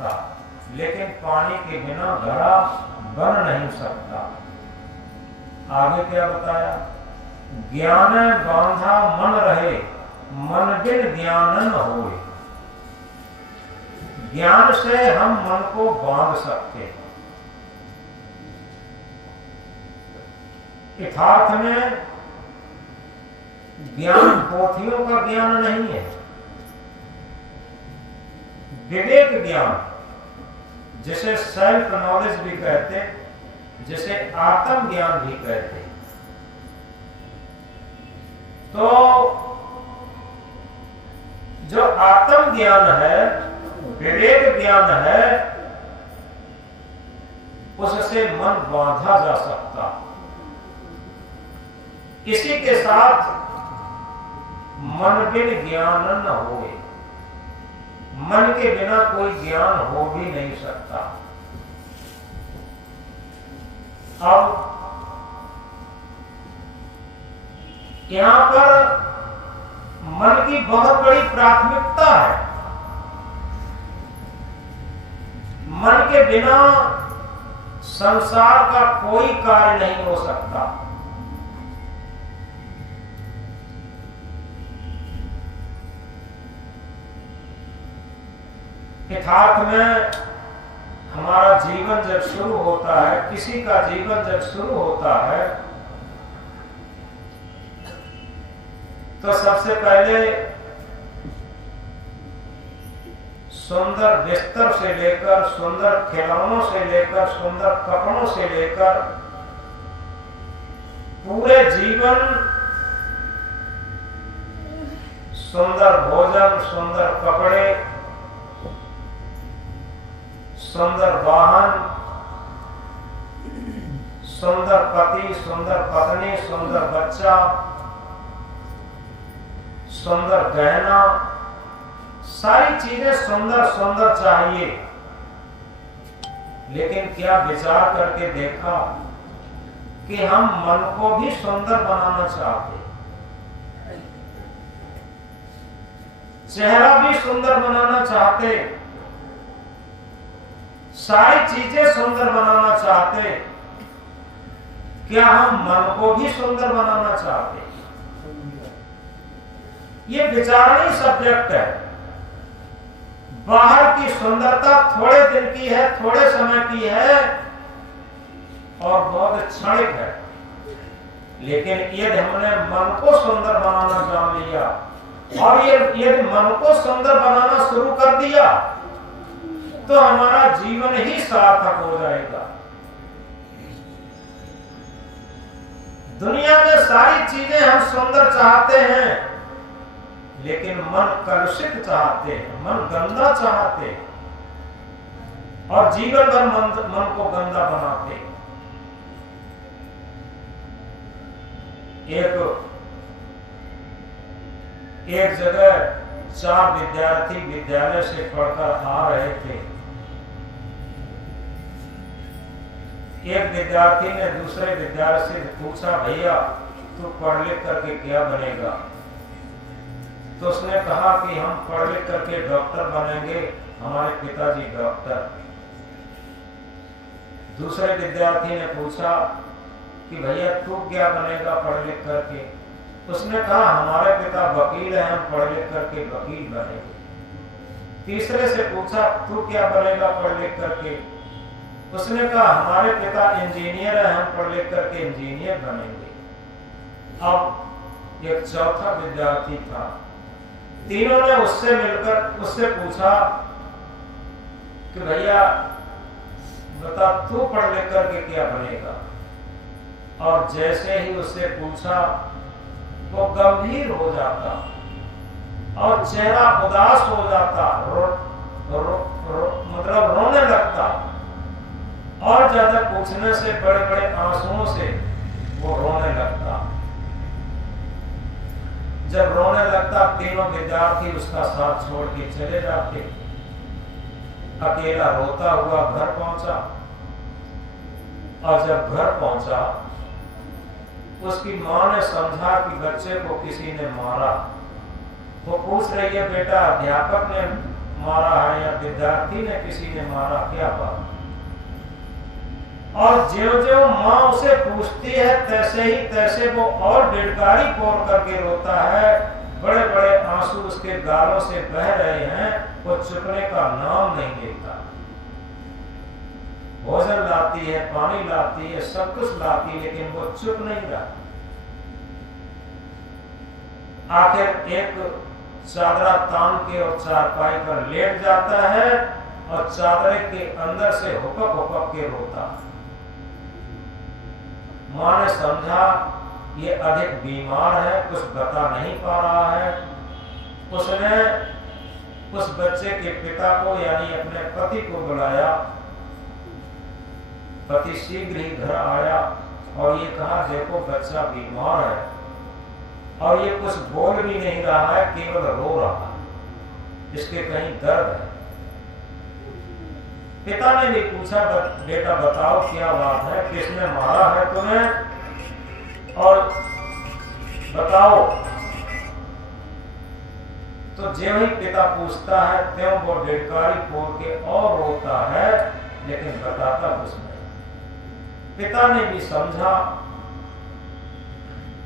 सकता, लेकिन पानी के बिना घड़ा बन नहीं सकता। आगे क्या बताया? ज्ञान बांधा मन रहे, मन बिन ज्ञान न होए। ज्ञान से हम मन को बांध सकते हैं। यथार्थ में ज्ञान पोथियों का ज्ञान नहीं है, विवेक ज्ञान, जिसे सेल्फ नॉलेज भी कहते, जिसे आत्म ज्ञान भी कहते। तो जो आत्म ज्ञान है, विवेक ज्ञान है, उससे मन बांधा जा सकता। इसी के साथ मन बिन ज्ञान न होए, मन के बिना कोई ज्ञान हो भी नहीं सकता। अब यहां पर मन की बहुत बड़ी प्राथमिकता है। मन के बिना संसार का कोई कार्य नहीं हो सकता। यथार्थ में हमारा जीवन जब शुरू होता है, किसी का जीवन जब शुरू होता है, तो सबसे पहले सुंदर बिस्तर से लेकर, सुंदर खिलौनों से लेकर, सुंदर कपड़ों से लेकर पूरे जीवन, सुंदर भोजन, सुंदर कपड़े, सुंदर वाहन, सुंदर पति, सुंदर पत्नी, सुंदर बच्चा, सुंदर गहना, सारी चीजें सुंदर सुंदर चाहिए। लेकिन क्या विचार करके देखा कि हम मन को भी सुंदर बनाना चाहते, चेहरा भी सुंदर बनाना चाहते, सारी चीजें सुंदर बनाना चाहते। क्या हम मन को भी सुंदर बनाना चाहते? ये विचारणीय सब्जेक्ट है। बाहर की सुंदरता थोड़े दिन की है, थोड़े समय की है और बहुत क्षणिक है। लेकिन यदि हमने मन को सुंदर बनाना जान लिया और यदि मन को सुंदर बनाना शुरू कर दिया, तो हमारा जीवन ही सार्थक हो जाएगा। दुनिया में सारी चीजें हम सुंदर चाहते हैं, लेकिन मन कलुषित चाहते हैं, मन गंदा चाहते हैं और जीवन भर मन को गंदा बनाते हैं। एक जगह 4 विद्यार्थी विद्यालय से पढ़कर आ रहे थे। एक विद्यार्थी ने दूसरे विद्यार्थी से पूछा, भैया तू पढ़ लिख करके क्या बनेगा? तो उसने कहा कि हम पढ़ लिख करके डॉक्टर बनेंगे, हमारे पिताजी डॉक्टर। दूसरे विद्यार्थी ने पूछा कि भैया तू क्या बनेगा पढ़ लिख करके? उसने कहा हमारे पिता वकील हैं, हम पढ़ लिख करके वकील बनेंगे। तीसरे से पूछा तू क्या बनेगा पढ़ लिख करके? उसने कहा हमारे पिता इंजीनियर हैं, हम पढ़ लिख करके इंजीनियर बनेंगे। अब एक चौथा विद्यार्थी था। तीनों ने उससे मिलकर उससे पूछा कि भैया बता तू पढ़ लिख करके क्या बनेगा? और जैसे ही उससे पूछा वो गंभीर हो जाता और चेहरा उदास हो जाता, मतलब रोने लगता और ज्यादा पूछने से बड़े बड़े आंसुओं से वो रोने लगता। जब रोने लगता तीनों विद्यार्थी उसका साथ छोड़ के चले जाते। अकेला रोता हुआ घर पहुंचा और जब घर पहुंचा उसकी मां ने समझा कि बच्चे को किसी ने मारा। वो पूछ रही है बेटा अध्यापक ने मारा है या विद्यार्थी ने किसी ने मारा, क्या बात। और ज्यों-ज्यों माँ उसे पूछती है तैसे वो और डिडकारी पोर करके रोता है। बड़े बड़े आंसू उसके गालों से बह रहे हैं, वो चुपने का नाम नहीं लेता। भोजन लाती है, पानी लाती है, सब कुछ लाती है, लेकिन वो चुप नहीं रहा। आखिर एक चादरा तान के और चारपाई पर लेट जाता है और चादरे के अंदर से हुपक हुपक के रोता। मां ने समझा ये अधिक बीमार है, कुछ बता नहीं पा रहा है। उसने उस बच्चे के पिता को यानी अपने पति को बुलाया। पति शीघ्र ही घर आया और ये कहा, देखो बच्चा बीमार है और ये कुछ बोल भी नहीं रहा है, केवल रो रहा है, इसके कहीं दर्द है। पिता ने भी पूछा, बेटा बताओ क्या बात है, किसने मारा है तुम्हें और बताओ। तो ज्यों ही पिता पूछता है त्यों वो डिडकारी पोर के और रोता है, लेकिन बताता कुछ नहीं। पिता ने भी समझा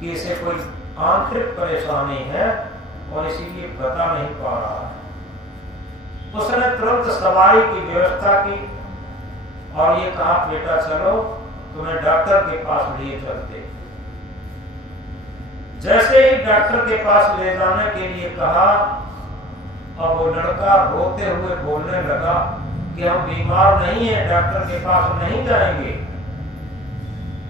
कि इसे कोई आंतरिक परेशानी है और इसीलिए बता नहीं पा रहा है। उसने तुरंत सवारी की व्यवस्था की और ये कहा, बेटा चलो तुम्हें डॉक्टर के पास लिए चलते। जैसे ही डॉक्टर के पास ले जाने के लिए कहा, अब वो लड़का रोते हुए बोलने लगा कि हम बीमार नहीं है, डॉक्टर के पास नहीं जाएंगे।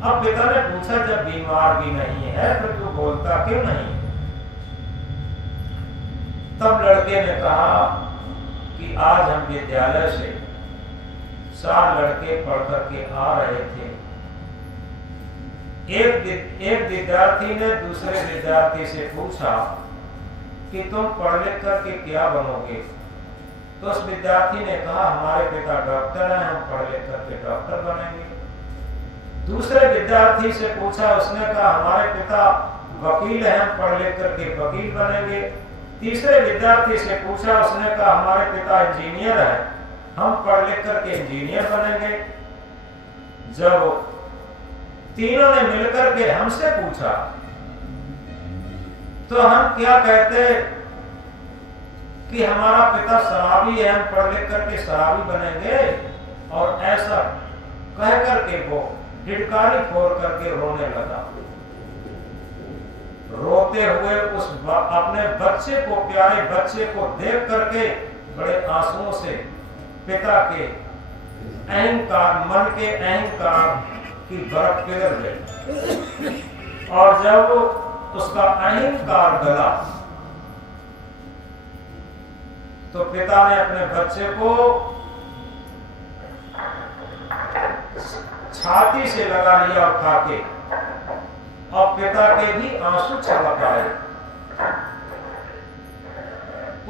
अब पिता ने पूछा, जब बीमार भी नहीं है तो तू बोलता क्यों नहीं। तब लड़के ने कहा कि आज हम विद्यालय से 4 लड़के पढ़ करके आ रहे थे। एक विद्यार्थी ने दूसरे विद्यार्थी से पूछा कि तुम पढ़ लिख करके क्या बनोगे। तो उस विद्यार्थी ने कहा, हमारे पिता डॉक्टर हैं, हम पढ़ लिख करके डॉक्टर बनेंगे। दूसरे विद्यार्थी से पूछा, उसने कहा, हमारे पिता वकील हैं, हम पढ़ लिख करके वकील बनेंगे। तीसरे विद्यार्थी से पूछा, उसने कहा, हमारे पिता इंजीनियर हैं, हम पढ़ लिख करके इंजीनियर बनेंगे। जब तीनों ने मिलकर के हमसे पूछा तो हम क्या कहते कि हमारा पिता शराबी है, हम पढ़ लिख करके शराबी बनेंगे। और ऐसा कह करके वो डिडकारी फोड़ करके रोने लगा। रोते हुए उस अपने बच्चे को, प्यारे बच्चे को देख करके बड़े आंसुओं से पिता के अहंकार, मन के अहंकार की बर्फ पिघल गई। और जब उसका अहंकार गला तो पिता ने अपने बच्चे को छाती से लगा लिया उठा के, और पिता के भी आंसू छलक आए।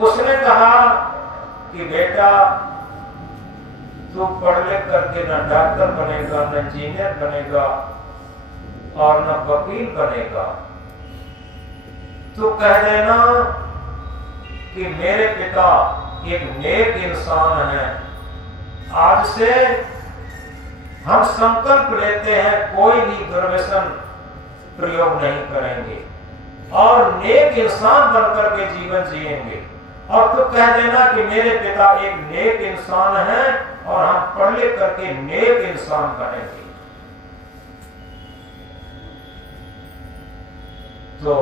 उसने कहा कि बेटा तू पढ़ लिख करके न डॉक्टर बनेगा, न इंजीनियर बनेगा और न वकील बनेगा। तू कह देना कि मेरे पिता एक नेक इंसान है। आज से हम संकल्प लेते हैं कोई भी दुर्व्यसन प्रयोग नहीं करेंगे और नेक इंसान बनकर के जीवन जिएंगे। और तो कह देना कि मेरे पिता एक नेक इंसान है और हम पढ़ लिख करके नेक इंसान बनेंगे। तो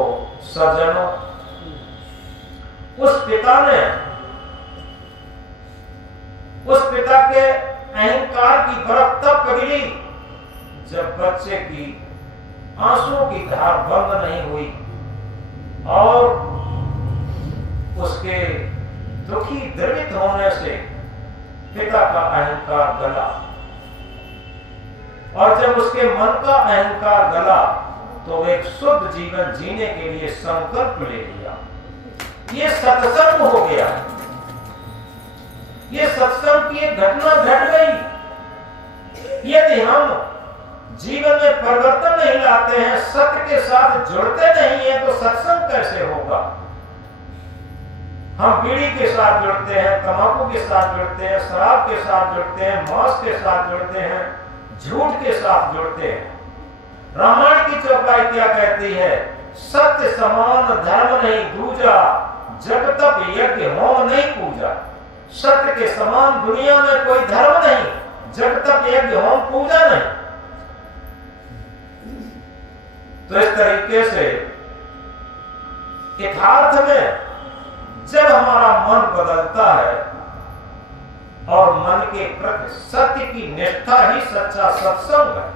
सज्जनों, उस पिता के अहंकार की बर्फ तब पिघली जब बच्चे की आंसुओं की धार बंद नहीं हुई और उसके दुखी द्रवित होने से पिता का अहंकार गला। और जब उसके मन का अहंकार गला तो एक शुद्ध जीवन जीने के लिए संकल्प ले लिया। ये सत्संग हो गया। ये सत्संग की एक घटना घट गई। यदि हम जीवन में परिवर्तन नहीं लाते हैं, सत्य के साथ जुड़ते नहीं है, तो सत्संग कैसे होगा। हम बीड़ी के साथ जुड़ते हैं, तंबाकू के साथ जुड़ते हैं, शराब के साथ जुड़ते हैं, मांस के साथ जुड़ते हैं, झूठ के साथ जुड़ते हैं। रामायण की चौपाई क्या कहती है? सत्य समान धर्म नहीं दूजा, जब तक यज्ञ होम नहीं पूजा। सत्य के समान दुनिया में कोई धर्म नहीं, जब तक यज्ञ होम पूजा नहीं। तो इस तरीके से यथार्थ में जब हमारा मन बदलता है और मन के प्रति सत्य की निष्ठा ही सच्चा सत्संग है।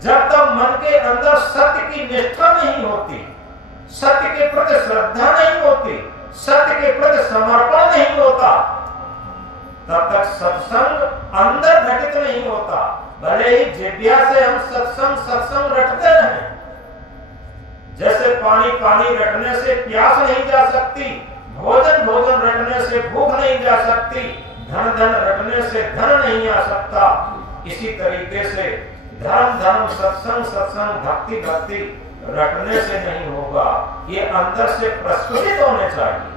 जब तक मन के अंदर सत्य की निष्ठा नहीं होती, सत्य के प्रति श्रद्धा नहीं होती, सत्य के प्रति समर्पण नहीं होता, तब तक सत्संग अंदर घटित नहीं होता। भले ही जिज्ञा से हम सत्संग रटते हैं। जैसे पानी रटने से प्यास नहीं जा सकती, भोजन रटने से भूख नहीं जा सकती, धन रटने से धन नहीं आ सकता, इसी तरीके से धर्म सत्संग भक्ति रटने से नहीं होगा। ये अंदर से प्रस्फुटित होने चाहिए।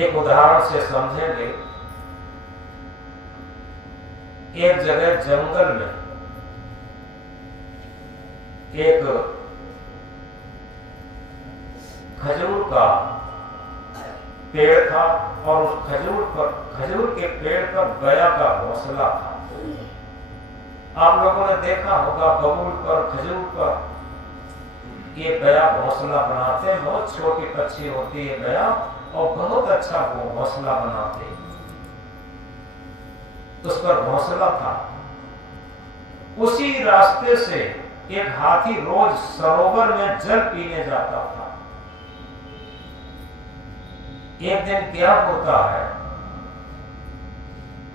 एक उदाहरण से समझेंगे। एक जगह जंगल में एक खजूर का पेड़ था और उस खजूर के पेड़ पर गया का घोंसला था। आप लोगों ने देखा होगा बबूल पर, खजूर पर ये गया घोंसला बनाते हैं। बहुत छोटी पक्षी होती है गया और बहुत अच्छा वो घोंसला बनाते हैं। उस पर घोंसला था। उसी रास्ते से एक हाथी रोज सरोवर में जल पीने जाता था। एक दिन क्या होता है,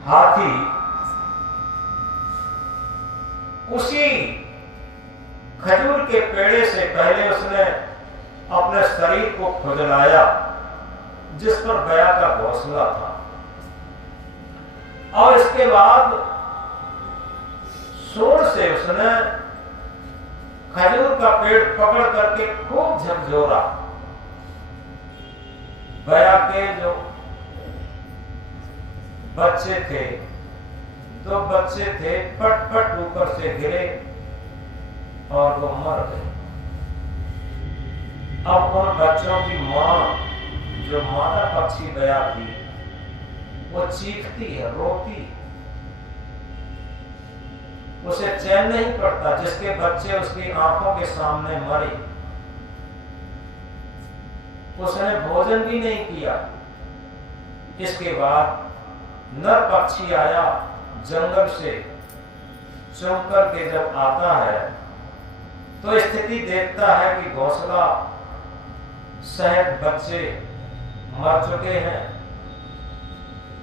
हाथी उसी खजूर के पेड़े से पहले उसने अपने शरीर को खुजलाया जिस पर गया का घोंसला था, और इसके बाद सूंड से उसने खजूर का पेड़ पकड़ करके खूब झकझोरा। गया के जो बच्चे थे, दो बच्चे थे, पट पट ऊपर से गिरे और वो मर गए। अब उन बच्चों की मां, जो माता पक्षी गया थी, वो चीखती है, रोती, उसे चैन नहीं पड़ता जिसके बच्चे उसकी आंखों के सामने मरे। उसने भोजन भी नहीं किया। इसके बाद नर पक्षी आया जंगल से चुन करके जब आता है तो स्थिति देखता है कि घोंसला सहित बच्चे मर चुके हैं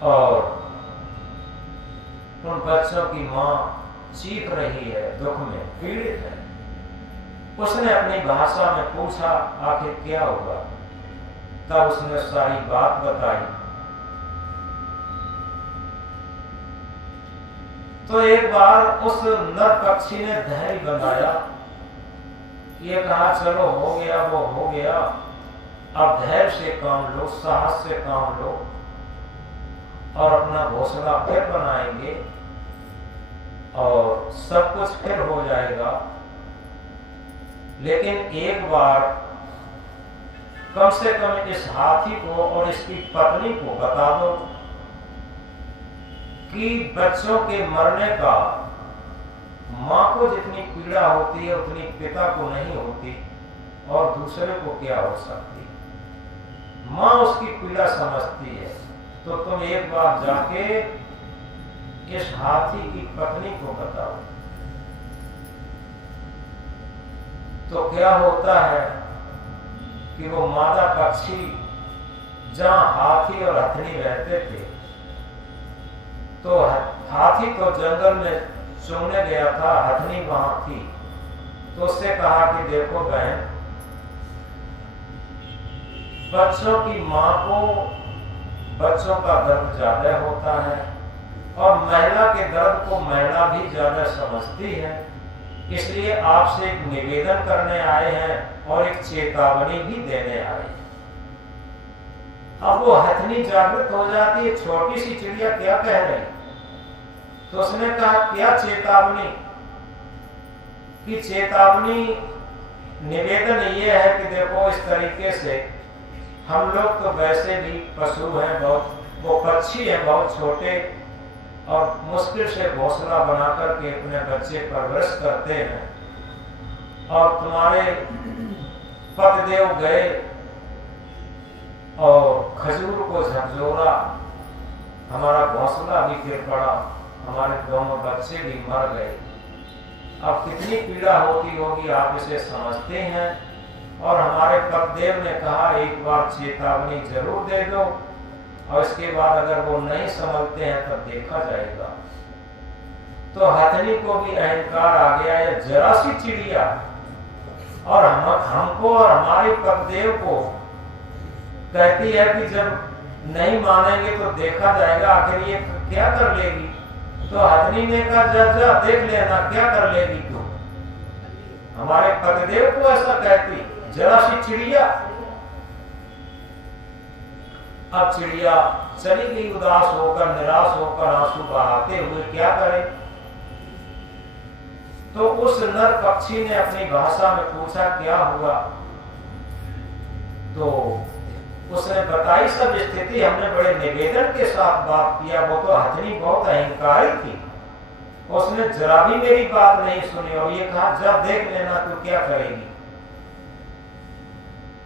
और उन बच्चों की मां चीख रही है, दुख में पीड़ित है। उसने अपनी भाषा में पूछा आखिर क्या होगा, तब उसने सारी बात बताई। तो एक बार उस नर पक्षी ने धैर्य बनाया, ये कहा चलो हो गया वो हो गया, अब धैर्य से काम लो, साहस से काम लो और अपना घोंसला फिर बनाएंगे और सब कुछ फिर हो जाएगा। लेकिन एक बार कम से कम इस हाथी को और इसकी पत्नी को बता दो कि बच्चों के मरने का मां को जितनी पीड़ा होती है उतनी पिता को नहीं होती और दूसरे को क्या हो सकती। मां उसकी पीड़ा समझती है। तो तुम एक बार जाके इस हाथी की पत्नी को बताओ। तो क्या होता है कि वो मादा पक्षी जहां हाथी और हथनी रहते थे, तो हाथी तो जंगल में चुनने गया था, हथनी वहां थी। तो उससे कहा कि देखो बहन, बच्चों की मां को बच्चों का दर्द ज्यादा होता है और महिला के दर्द को महिला भी ज्यादा समझती है, इसलिए आपसे एक निवेदन करने आए हैं और एक चेतावनी भी देने आए हैं। अब वो हथनी जागृत हो जाती है, छोटी सी चिड़िया क्या कह रही, तो उसने कहा क्या चेतावनी? कि चेतावनी निवेदन ये है कि देखो इस तरीके से हम लोग तो वैसे भी पशु हैं, बहुत वो पक्षी है बहुत छोटे, और मुश्किल से घोंसला बना करके अपने बच्चे परवरिश करते हैं, और तुम्हारे पतिदेव गए और खजूर को झकझोरा, हमारा घोंसला भी गिर पड़ा, हमारे दोनों बच्चे भी मर गए। अब कितनी पीड़ा होती होगी आप इसे समझते हैं। और हमारे पतिदेव ने कहा एक बार चेतावनी जरूर दे दो, और इसके बाद अगर वो नहीं संभलते हैं तब देखा जाएगा। तो हथनी को भी अहंकार आ गया, ये जरा सी चिड़िया और हमको और हमारे पतिदेव को कहती है कि जब नहीं मानेंगे तो देखा जाएगा, आखिर ये क्या कर लेगी। तो हथनी ने कहा जा देख लेना क्या कर लेगी तू। हमारे पतिदेव को ऐसा कहती जरा सी चिड़िया। अब चिड़िया चली गई उदास होकर, निराश होकर, आंसू बहाते हुए, क्या करे। तो उस नर पक्षी ने अपनी भाषा में पूछा क्या हुआ। तो उसने बताई सब स्थिति, हमने बड़े निवेदन के साथ बात किया। वो तो हथनी बहुत अहंकारी थी, उसने जरा भी मेरी बात नहीं सुनी और ये कहा जब देख लेना तू क्या करेगी।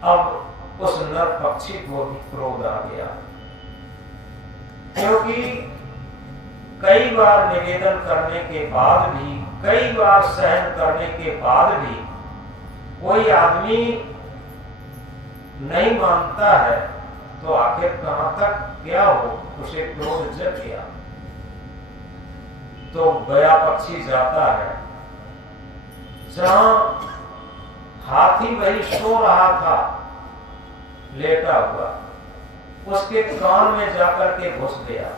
अब उस नर पक्षी को भी क्रोध आ गया, क्योंकि कई बार निवेदन करने के बाद भी, कई बार सहन करने के बाद भी कोई आदमी नहीं मानता है, तो आखिर कहां तक क्या हो, उसे क्रोध जग गया। तो गया पक्षी जाता है जहां हाथी वही सो रहा था लेटा हुआ, उसके कान में जाकर के घुस गया,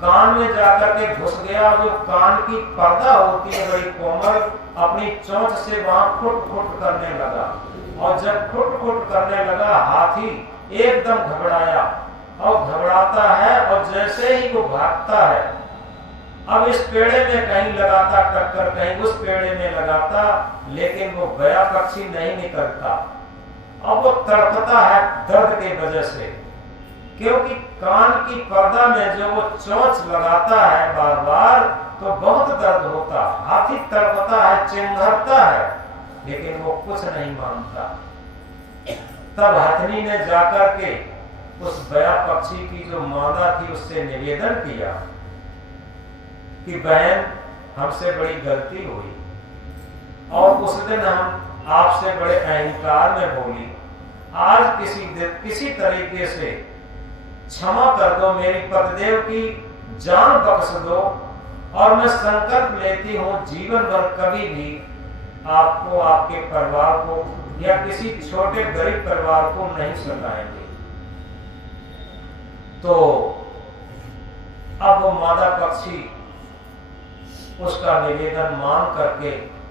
कान में जाकर के घुस गया। जो कान की पर्दा होती है बड़ी कोमल, अपनी चोंच से वहां फुट फुट करने लगा, और जब फुट फुट करने लगा हाथी एकदम घबराया, और घबराता है और जैसे ही वो भागता है, अब इस पेड़े में कहीं लगाता टक्कर, कहीं उस पेड़े में लगाता, लेकिन वो गया पक्षी नहीं निकलता। अब वो तड़पता है दर्द के वजह से, क्योंकि कान की पर्दा में जो वो चोंच लगाता है बार बार, तो बहुत दर्द होता। हाथी तड़पता है, चिंघरता है, लेकिन वो कुछ नहीं मानता। तब हथनी ने जाकर के उस गया पक्षी की जो मादा थी उससे निवेदन किया कि बहन हमसे बड़ी गलती हुई, और उस दिन हम आपसे बड़े अहंकार में बोली, आज किसी तरीके से क्षमा कर दो, मेरी पतिदेव की जान बख्श दो, और मैं संकल्प लेती हूँ जीवन भर कभी भी आपको, आपके परिवार को या किसी छोटे गरीब परिवार को नहीं सताएंगे। तो अब वो मादा पक्षी उसका निवेदन मान करके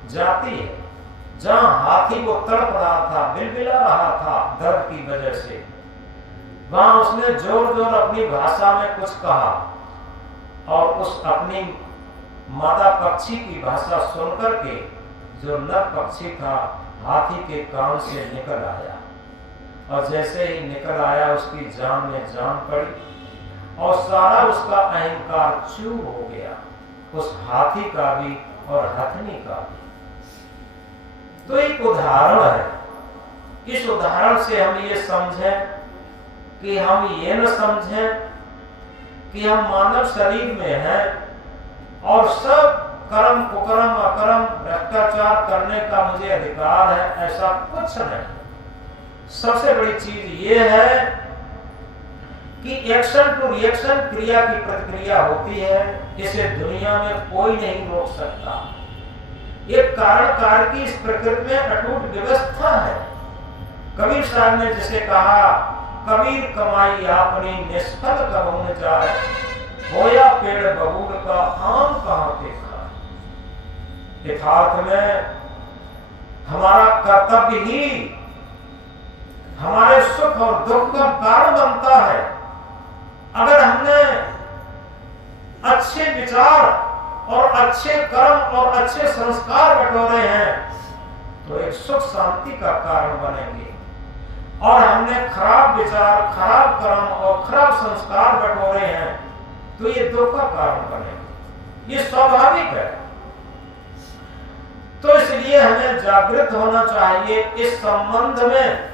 जाती है जहां हाथी वो तड़प रहा था, बिलबिला रहा था दर्द की वजह से। वहां उसने जोर जोर अपनी भाषा में कुछ कहा, और उस अपनी मादा पक्षी की भाषा सुनकर के जो नर पक्षी था हाथी के कान से निकल आया, और जैसे ही निकल आया उसकी जान में जान पड़ी, और सारा उसका अहंकार चूर हो गया, उस हाथी का भी और हथनी का भी। तो एक उदाहरण है। इस उदाहरण से हम ये समझें कि हम ये न समझें कि हम मानव शरीर में हैं और सब कर्म कुकर्म अकर्म भ्रष्टाचार करने का मुझे अधिकार है, ऐसा कुछ नहीं। सबसे बड़ी चीज ये है कि एक्शन टू रिएक्शन, क्रिया की प्रतिक्रिया होती है, इसे दुनिया में कोई नहीं रोक सकता। एक कारण कार्य की इस प्रकृति में अटूट व्यवस्था है। कबीर साहब ने जिसे कहा, कबीर कमाई आपने निष्फल कबून जाए, होया पेड़ बबूल का आम कहां देखा। यथार्थ में हमारा कर्तव्य ही हमारे सुख और दुख का कारण बनता है। अगर हमने अच्छे विचार और अच्छे कर्म और अच्छे संस्कार बटोरे हैं तो एक सुख शांति का कारण बनेंगे, और हमने खराब विचार, खराब कर्म और खराब संस्कार बटोरे हैं तो ये दुख का कारण बनेंगे। ये स्वाभाविक है। तो इसलिए हमें जागृत होना चाहिए इस संबंध में।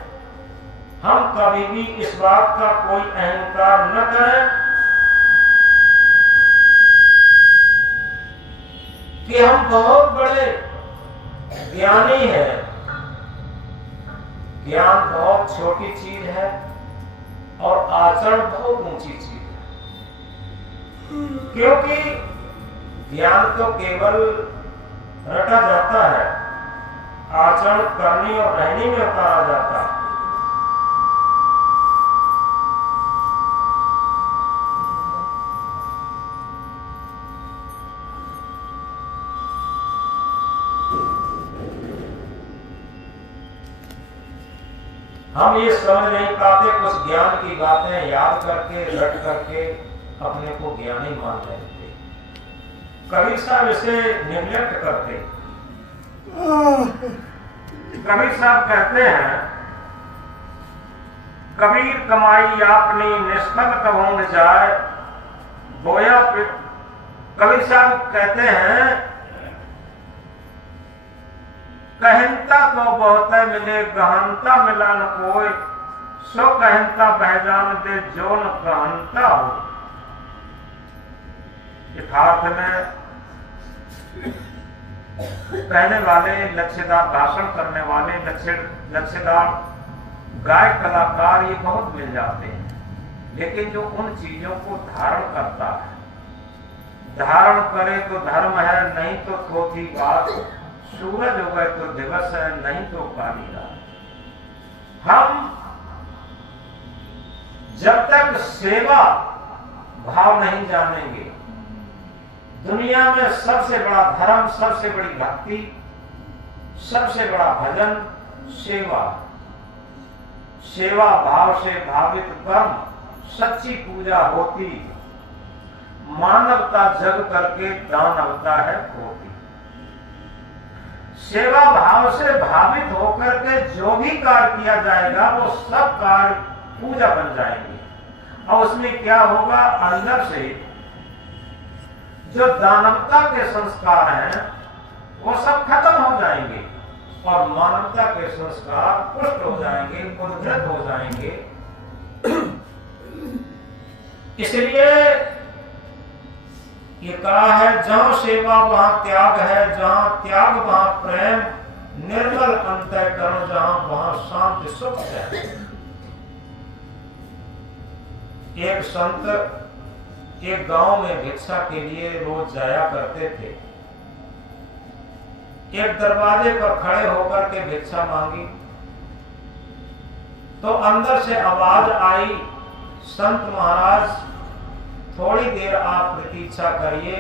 हम कभी भी इस बात का कोई अहंकार न करें कि हम बहुत बड़े ज्ञानी हैं। ज्ञान बहुत छोटी चीज है और आचरण बहुत ऊंची चीज है, क्योंकि ज्ञान तो केवल रटा जाता है, आचरण करनी और रहनी में उतारा जाता है। हम ये समझ नहीं पाते, कुछ ज्ञान की बातें याद करके रट करके अपने को ज्ञानी मान लेते। कबीर साहब इसे निग्लेक्ट करते। कबीर साहब कहते हैं, कबीर कमाई आपनी निष्फल कभू न जाए बोया। कबीर साहब कहते हैं, कहनता तो बहुत मिले गहनता मिला न कोई, सो कहनता पहचान दे जो न कहनता हो। यथार्थ में कहने वाले, लक्ष्यदार भाषण करने वाले, लक्ष्यदार गायक कलाकार ये बहुत मिल जाते हैं, लेकिन जो उन चीजों को धारण करता है, धारण करे तो धर्म है, नहीं तो थोथी बात। सूरज हो गए तो दिवस है, नहीं तो काली रात। हम जब तक सेवा भाव नहीं जानेंगे, दुनिया में सबसे बड़ा धर्म, सबसे बड़ी भक्ति, सबसे बड़ा भजन सेवा। सेवा भाव से भावित कर्म सच्ची पूजा होती। मानवता जग करके दानवता है होती। सेवा भाव से भावित होकर के जो भी कार्य किया जाएगा वो सब कार्य पूजा बन जाएंगे, और उसमें क्या होगा, अंदर से जो दानवता के संस्कार हैं वो सब खत्म हो जाएंगे और मानवता के संस्कार पुष्ट हो जाएंगे, उद्धृत हो जाएंगे। इसलिए ये कहा है, जहां सेवा वहां त्याग है, जहां त्याग वहां प्रेम, निर्मल अंतःकरण जहां वहां शांति सुख है। एक संत एक गांव में भिक्षा के लिए रोज जाया करते थे। एक दरवाजे पर खड़े होकर के भिक्षा मांगी तो अंदर से आवाज आई, संत महाराज थोड़ी देर आप प्रतीक्षा करिए,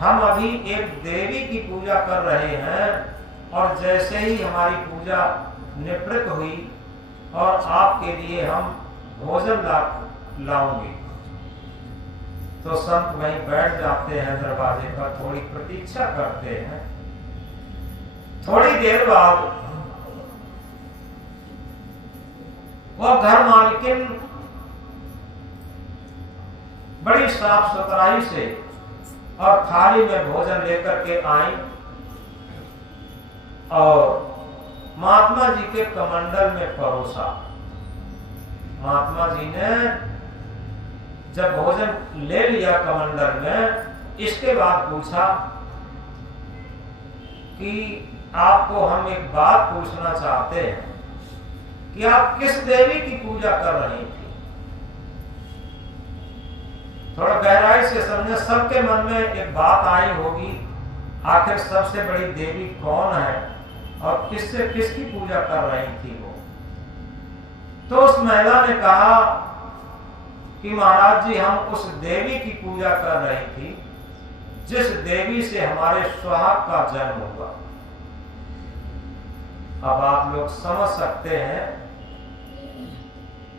हम अभी एक देवी की पूजा कर रहे हैं और जैसे ही हमारी पूजा निवृत्त हुई और आपके लिए हम भोजन लाऊंगे। तो संत वहीं बैठ जाते हैं, दरवाजे पर थोड़ी प्रतीक्षा करते हैं। थोड़ी देर बाद वह घर मालकिन बड़ी साफ सुथराई से और थाली में भोजन लेकर के आई और महात्मा जी के कमंडल में परोसा। महात्मा जी ने जब भोजन ले लिया कमंडल में, इसके बाद पूछा कि आपको हम एक बात पूछना चाहते हैं कि आप किस देवी की पूजा कर रही थी। थोड़ा गहराई से समझे, सबके मन में एक बात आई होगी, आखिर सबसे बड़ी देवी कौन है और किसकी पूजा कर रही थी वो। तो उस महिला ने कहा कि महाराज जी, हम उस देवी की पूजा कर रही थी जिस देवी से हमारे सुहाग का जन्म हुआ। अब आप लोग समझ सकते हैं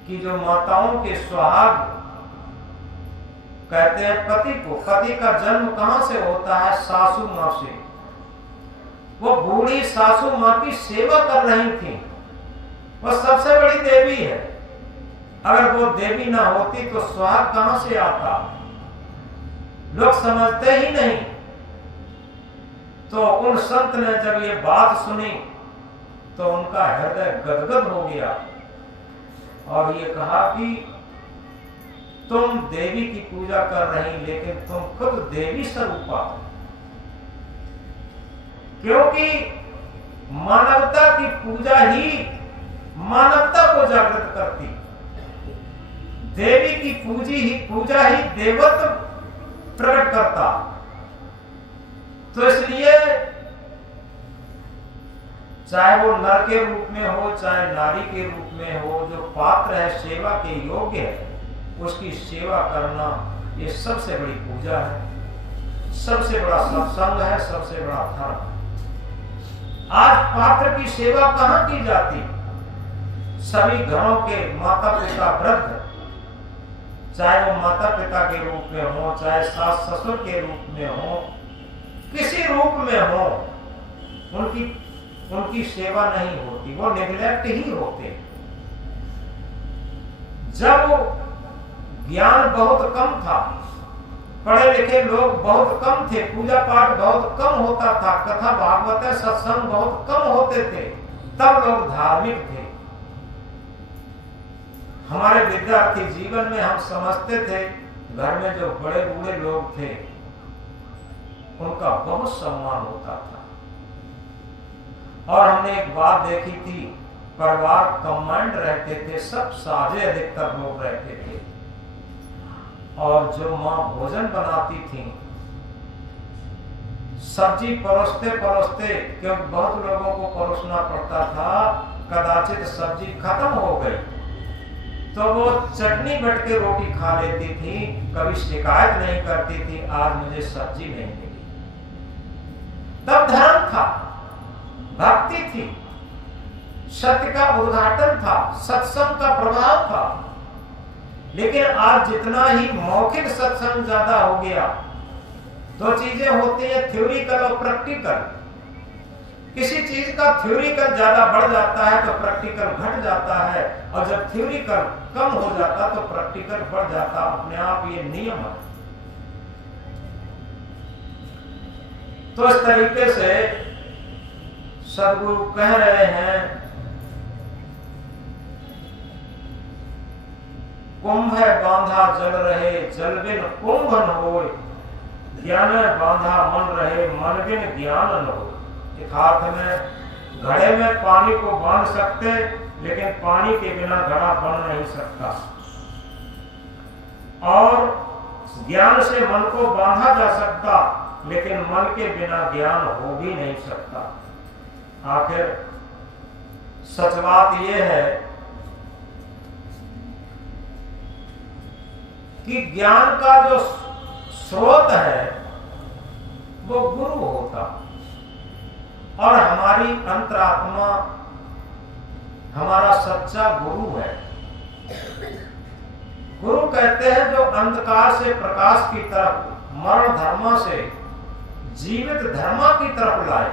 कि जो माताओं के सुहाग कहते हैं पति को, पति का जन्म कहां से होता है? सासू मां से। वो बूढ़ी सासू मां की सेवा कर रही थी, वह सबसे बड़ी देवी है। अगर वो देवी ना होती तो सुहाग कहां से आता? लोग समझते ही नहीं। तो उन संत ने जब ये बात सुनी तो उनका हृदय गदगद हो गया और ये कहा कि तुम देवी की पूजा कर रही, लेकिन तुम खुद देवी स्वरूपा, क्योंकि मानवता की पूजा ही मानवता को जागृत करती। देवी की पूजा ही देवत्व प्रकट करता। तो इसलिए चाहे वो नर के रूप में हो, चाहे नारी के रूप में हो, जो पात्र है, सेवा के योग्य है, उसकी सेवा करना ये सबसे बड़ी पूजा है, सबसे बड़ा सत्संग है, सबसे बड़ा धर्म। आज पात्र की सेवा कहां की जाती? सभी घरों के माता पिता वृद्ध, चाहे वो माता पिता के रूप में हो, चाहे सास ससुर के रूप में हो, किसी रूप में हो, उनकी सेवा नहीं होती, वो नेग्लेक्ट ही होते। जब ज्ञान बहुत कम था, पढ़े लिखे लोग बहुत कम थे, पूजा पाठ बहुत कम होता था, कथा भागवत सत्संग बहुत कम होते थे, तब लोग धार्मिक थे। हमारे विद्यार्थी जीवन में हम समझते थे घर में जो बड़े बूढ़े लोग थे उनका बहुत सम्मान होता था। और हमने एक बात देखी थी, परिवार कंबाइंड रहते थे, सब साझे अधिकतर लोग रहते थे। और जो माँ भोजन बनाती थी, सब्जी परोसते परोसते, क्योंकि बहुत लोगों को परोसना पड़ता था, कदाचित सब्जी खत्म हो गई तो वो चटनी बट के रोटी खा लेती थी, कभी शिकायत नहीं करती थी आज मुझे सब्जी नहीं मिली। तब धर्म था, भक्ति थी, सत्य का उद्घाटन था, सत्संग का प्रभाव था। लेकिन आज जितना ही मौखिक सत्संग ज्यादा हो गया, दो चीजें होती हैं, थ्योरिकल और प्रैक्टिकल। किसी चीज का थ्योरिकल ज्यादा बढ़ जाता है तो प्रैक्टिकल घट जाता है, और जब थ्योरिकल कम हो जाता तो प्रैक्टिकल बढ़ जाता। अपने आप ये नियम है। तो इस तरीके से सदगुरु कह रहे हैं, कुंभ है बांधा जल रहे, जल बिन कुंभ न होय, ज्ञान बांधा मन रहे, मन बिन ज्ञान न हो। एक हाथ में घड़े में पानी को बांध सकते, लेकिन पानी के बिना घड़ा बन नहीं सकता। और ज्ञान से मन को बांधा जा सकता, लेकिन मन के बिना ज्ञान हो भी नहीं सकता। आखिर सच बात यह है कि ज्ञान का जो स्रोत है वो गुरु होता, और हमारी अंतरात्मा हमारा सच्चा गुरु है। गुरु कहते हैं जो अंधकार से प्रकाश की तरफ, मरण धर्मा से जीवित धर्मा की तरफ लाए।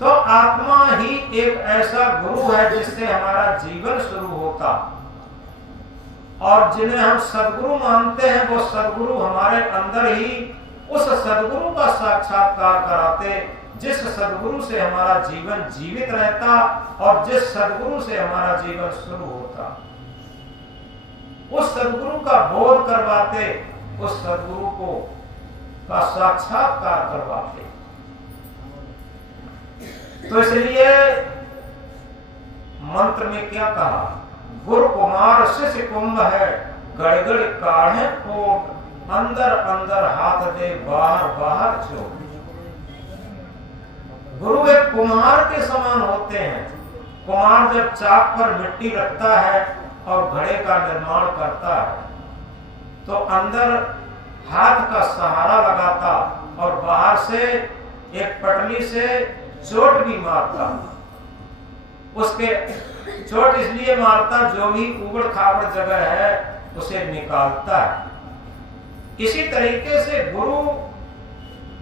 तो आत्मा ही एक ऐसा गुरु है जिससे हमारा जीवन शुरू होता, और जिन्हें हम सदगुरु मानते हैं वो सदगुरु हमारे अंदर ही उस सदगुरु का साक्षात्कार कराते, जिस सदगुरु से हमारा जीवन जीवित रहता और जिस सदगुरु से हमारा जीवन शुरू होता। उस सदगुरु का बोध करवाते, उस सदगुरु को का साक्षात्कार करवाते। तो इसलिए मंत्र में क्या कहा? गुरु कुमार शिष्य कुंभ है, गड़गड़ काढ़े कोट, अंदर अंदर हाथ दे, बाहर बाहर छोड़। गुरु एक कुम्हार के समान होते हैं। कुम्हार जब चाक पर मिट्टी रखता है और घड़े का निर्माण करता है, तो अंदर हाथ का सहारा लगाता और बाहर से एक पटली से चोट भी मारता। उसके चोट इसलिए मारता जो भी उबड़ खाबड़ जगह है उसे निकालता है। इसी तरीके से गुरु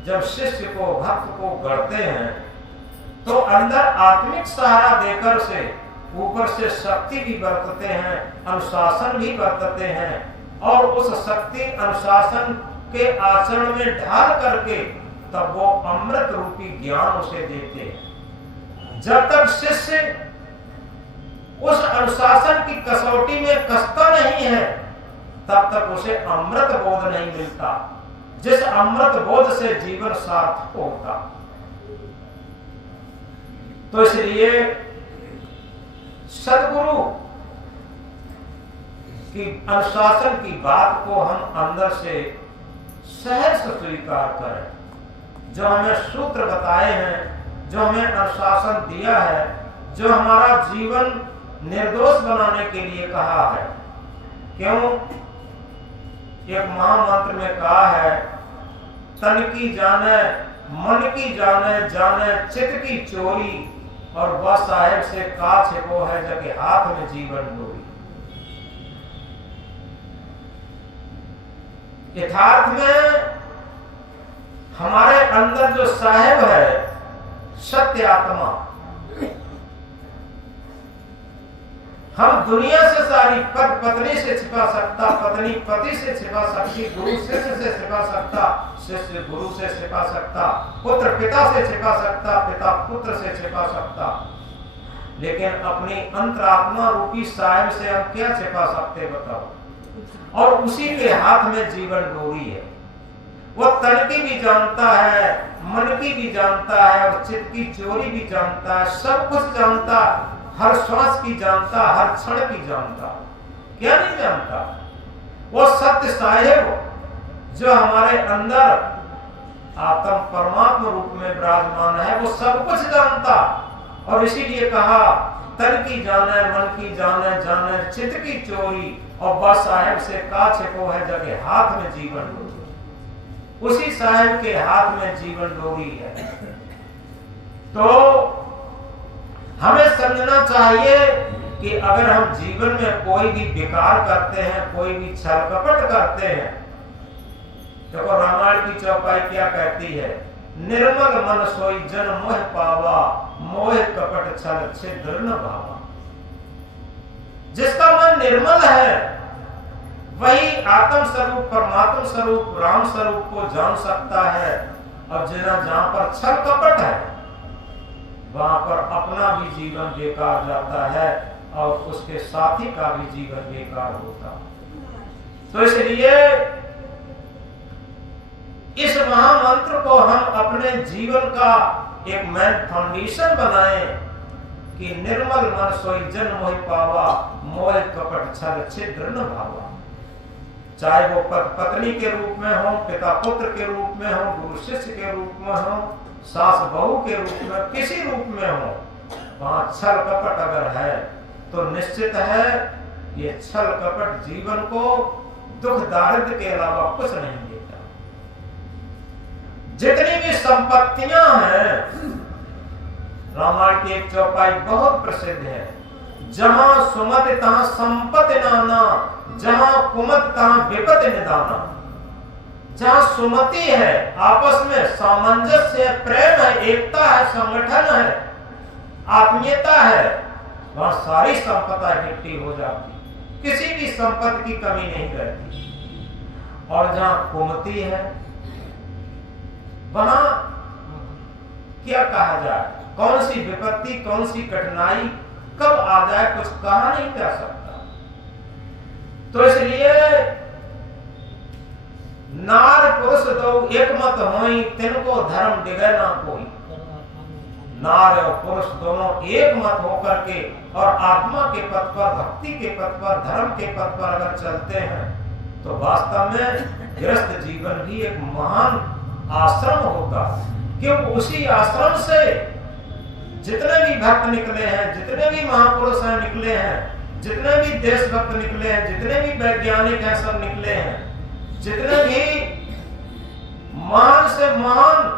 जब शिष्य को, भक्त को गढ़ते हैं तो अंदर आत्मिक सहारा देकर से ऊपर से शक्ति भी बरतते हैं, अनुशासन भी बरतते हैं और उस शक्ति अनुशासन के आचरण में ढाल करके तब वो अमृत रूपी ज्ञान उसे देते हैं। जब तक शिष्य उस अनुशासन की कसौटी में कसता नहीं है तब तक उसे अमृत बोध नहीं मिलता, जिस अमृत बोध से जीवन सार्थक होता। तो इसलिए सदगुरु की अनुशासन की बात को हम अंदर से सहर्ष स्वीकार करें। जो हमें सूत्र बताए हैं, जो हमें अनुशासन दिया है, जो हमारा जीवन निर्दोष बनाने के लिए कहा है। क्यों? एक महामंत्र में कहा है, तन की जाने मन की जाने, जाने चित्त की चोरी, और वह साहेब से का छिपो है जबकि हाथ में जीवन डोरी। यथार्थ में हमारे अंदर जो साहेब है सत्य आत्मा, हम दुनिया से सारी पत्नी से छिपा सकता, पत्नी पति से छिपा सकती, गुरु शिष्य से छिपा सकता, शिष्य गुरु से छिपा सकता, पुत्र पिता से छिपा सकता, पिता पुत्र से छिपा सकता, लेकिन अपनी अंतरात्मा रूपी साहिब से हम क्या छिपा सकते बताओ? और उसी के हाथ में जीवन डोरी है। वो तन की भी जानता है, मन की भी जानता है और चित्त की चोरी भी जानता है, सब कुछ जानता, हर श्वास की जानता, हर क्षण की जानता। क्या नहीं जानता? वो सत्य साहिब जो हमारे अंदर आत्म परमात्मा रूप में विराजमान है, वो सब कुछ जानता। और इसीलिए कहा, तन की जाने, मन की जाने, जाने चित्त की चोरी, और बस साहिब से का छिपो है जगह हाथ में जीवन डोरी। उसी साहिब के हाथ में जीवन डोरी है। तो हमें समझना चाहिए कि अगर हम जीवन में कोई भी विकार करते हैं, कोई भी छल कपट करते हैं, देखो रामायण की चौपाई क्या कहती है, निर्मल मन सोई जन मोह पावा, मोह कपट छल छिद्र न भावा। जिसका मन निर्मल है वही आत्म स्वरूप, परमात्मा स्वरूप, राम स्वरूप को जान सकता है। और जहां पर छल कपट है वहां पर अपना भी जीवन बेकार जाता है और उसके साथी का भी जीवन बेकार होता। तो इसलिए इस महामंत्र को हम अपने जीवन का एक मेन फाउंडेशन बनाएं कि निर्मल मन सोई जन मोह पावा, मोह कपट छल छिद्र न भावा। चाहे वो पत्नी के रूप में हो, पिता पुत्र के रूप में हो, गुरु शिष्य के रूप में हो, सास बहू के रूप में, किसी रूप में हो, वहां छल कपट अगर है तो निश्चित है ये छल कपट जीवन को दुख दारिद्र के अलावा कुछ नहीं देता। जितनी भी संपत्तियां हैं, रामायण की एक चौपाई बहुत प्रसिद्ध है, जहां सुमति तहां संपत्ति नाना, जहां कुमत तहां विपत्ति निदाना। जहां सुमति है, आपस में सामंजस्य है, प्रेम है, एकता है, संगठन है, आत्मीयता है, वहां सारी संपदा इकट्ठी हो जाती, किसी भी संपत्ति की कमी नहीं रहती। और जहां कुमति है वहां क्या कहा जाए, कौन सी विपत्ति, कौन सी कठिनाई कब आ जाए कुछ कहा नहीं जा सकता। तो इसलिए नार पुरुष दो एक मत होई, तिनको धर्म डिगे ना कोई। नार और पुरुष दोनों एक मत होकर के और आत्मा के पथ पर, भक्ति के पथ पर, धर्म के पथ पर अगर चलते हैं तो वास्तव में गृहस्थ जीवन भी एक महान आश्रम होगा। क्योंकि उसी आश्रम से जितने भी भक्त निकले हैं, जितने भी महापुरुष हैं निकले हैं, जितने भी देशभक्त निकले हैं, जितने भी वैज्ञानिक हैं सब निकले हैं, जितने भी महान से महान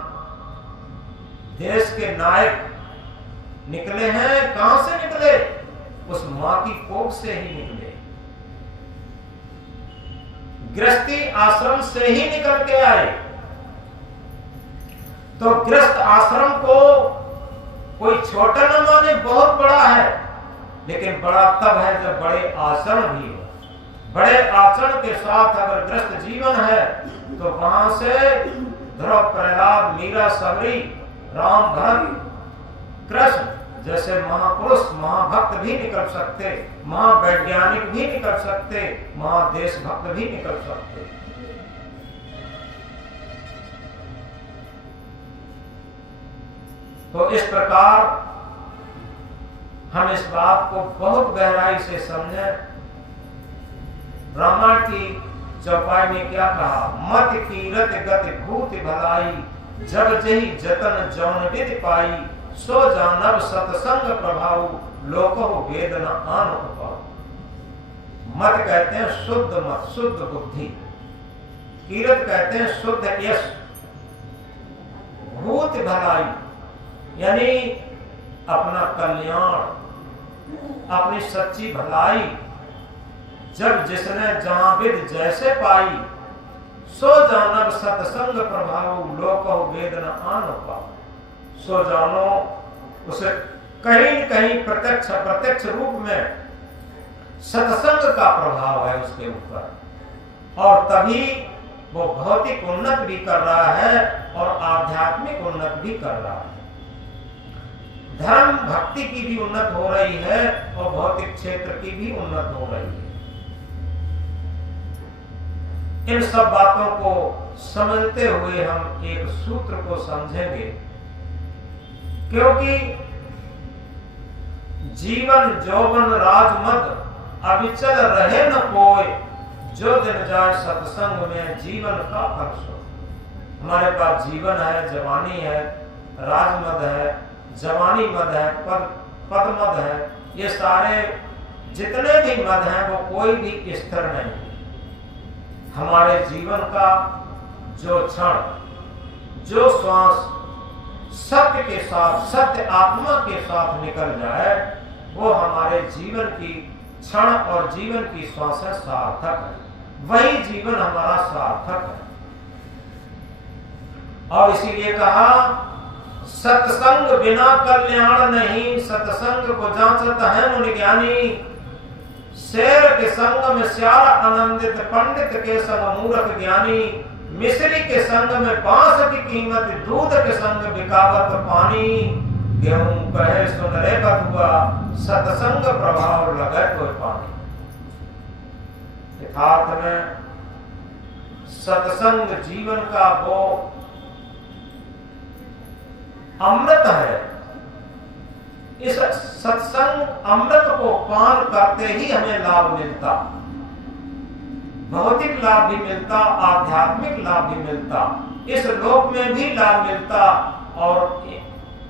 देश के नायक निकले हैं, कहां से निकले? उस मां की कोख से ही निकले, गृहस्थी आश्रम से ही निकल के आए। तो गृहस्थ आश्रम को कोई छोटा न माने, बहुत बड़ा है, लेकिन बड़ा तब है जब बड़े आचरण भी हो। बड़े आचरण के साथ अगर गृहस्थ जीवन है तो वहां से ध्रुव, प्रहलाद, मीरा, सबरी, राम, भरत, कृष्ण जैसे महापुरुष, महाभक्त भी निकल सकते, महावैज्ञानिक भी निकल सकते, महादेशभक्त भी निकल सकते। तो इस प्रकार हम इस बात को बहुत गहराई से समझें। रामायण की चौपाई में क्या कहा? मत कीरत गति भूत भलाई, जब जही जतन जौन विधि पाई, सो जानब सतसंग प्रभाव, लोको वेद न आन उपाव। मत कहते हैं शुद्ध मत, शुद्ध बुद्धि। कीरत कहते हैं शुद्ध यश। भूत भलाई यानी अपना कल्याण, अपनी सच्ची भलाई जब जिसने जहां विद जैसे पाई, सो जानब सतसंग प्रभाव, लोको वेद न आन उपाव। सो जानो, उसे कहीं न कहीं प्रत्यक्ष रूप में सत्संग का प्रभाव है उसके ऊपर, और तभी वो भौतिक उन्नत भी कर रहा है और आध्यात्मिक उन्नत भी कर रहा है। धर्म भक्ति की भी उन्नत हो रही है और भौतिक क्षेत्र की भी उन्नत हो रही है। इन सब बातों को समझते हुए हम एक सूत्र को समझेंगे, क्योंकि जीवन जौवन राजमद अविचल रहे न कोय, जो दिन जाए सत्संग में जीवन का फल सो। हमारे पास जीवन है, जवानी है, राजमद है, जवानी मद है, पद मद है, ये सारे जितने भी मद हैं वो कोई भी स्थिर नहीं। हमारे जीवन का जो क्षण, जो श्वास सत्य के साथ, सत्य आत्मा के साथ निकल जाए, वो हमारे जीवन की क्षण और जीवन की श्वासें सार्थक है। वही जीवन हमारा सार्थक है। और इसीलिए कहा सत्संग बिना कल्याण नहीं, सत्संग को जांचता है मुनि ज्ञानी। शेर के संग में श्यार आनंदित, पंडित के संग मूर्ख ज्ञानी। मिश्री के संग में बांस की कीमत, दूध के संग बिकावत पानी। गेहूं कहे सुन रे बधुआ, सत्संग प्रभाव लगे कोई पानी। यथार्थ में सत्संग जीवन का वो अमृत है। इस सत्संग अमृत को पान करते ही हमें लाभ मिलता, भौतिक लाभ भी मिलता, आध्यात्मिक लाभ भी मिलता, इस लोक में भी लाभ मिलता और